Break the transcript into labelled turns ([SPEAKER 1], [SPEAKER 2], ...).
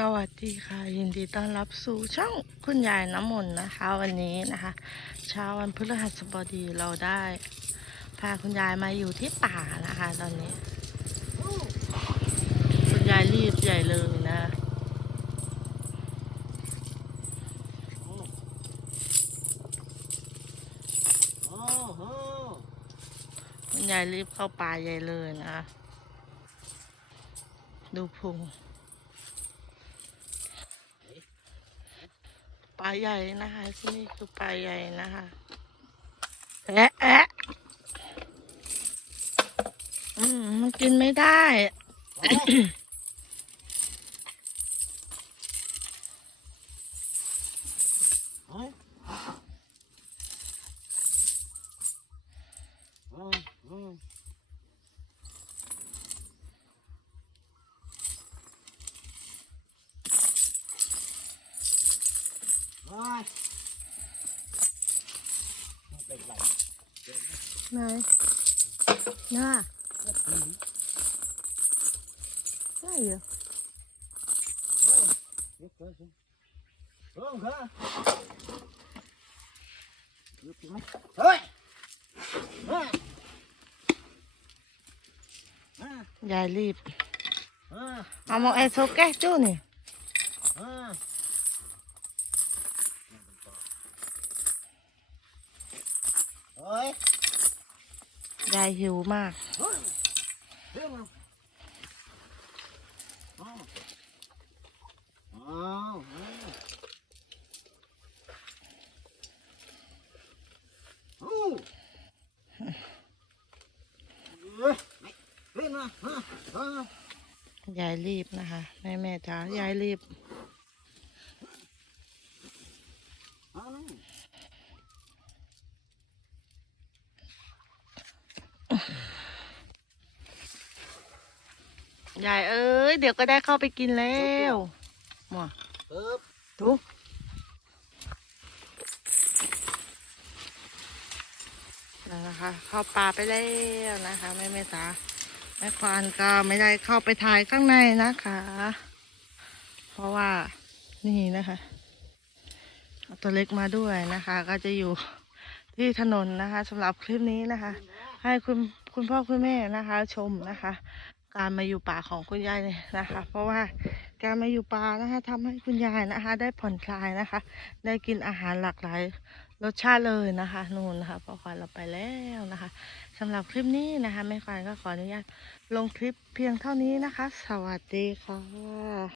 [SPEAKER 1] สวัสดีค่ะ ยินดีต้อนรับสู่ช่องคุณยายน้ำมนต์นะคะ วันนี้นะคะ เช้าวันพฤหัสบดีเราได้ พาคุณยายมาอยู่ที่ป่านะคะ ตอนนี้ คุณยายรีบใหญ่เลยนะคุณยายรีบเข้าป่าใหญ่เลยนะ ดูพุงปลาใหญ่นะคะ ที่นี่คือปลาใหญ่นะคะแอะแอะอืมมันกินไม่ได้
[SPEAKER 2] เฮ้ยเฮ้ยเฮ้ย เฮ้ยมันเป็นไร
[SPEAKER 1] ไหน
[SPEAKER 2] ย
[SPEAKER 1] ยายหิวมาก
[SPEAKER 2] เฮ้ยเรื่องอะไรอ้าวอ้าวเฮ้ยโอ้เฮ้ยเฮ้ยมาฮะฮะ
[SPEAKER 1] ยายรีบนะคะ แม่แม่จ๋ายายรีบ
[SPEAKER 2] เอาหน่อย
[SPEAKER 1] ยายเอ้ยเดี๋ยวก็ได้เข้าไปกินแล้วหมอ
[SPEAKER 2] ปึ๊บ
[SPEAKER 1] ทุกนั่นนะคะ เข้าป่าไปแล้วนะคะแม่แม่จ๋าแม่ควานก็ไม่ได้เข้าไปถ่ายข้างในนะคะ เพราะว่านี่นะคะเอาตัวเล็กมาด้วยนะคะ ก็จะอยู่ที่ถนนนะคะสำหรับคลิปนี้นะคะ ให้คุณคุณพ่อคุณแม่นะคะชมนะคะ การมาอยู่ป่าของคุณยายเนี่ยนะคะ เพราะว่าการมาอยู่ป่านะคะทำให้คุณยายนะคะ ได้ผ่อนคลายนะคะ ได้กินอาหารหลากหลายรสชาติเลยนะคะนู่นนะคะพอควานเราไปแล้วนะคะสำหรับคลิปนี้นะคะแม่ควานก็ขออนุญาตลงคลิปเพียงเท่านี้นะคะ สวัสดีค่ะ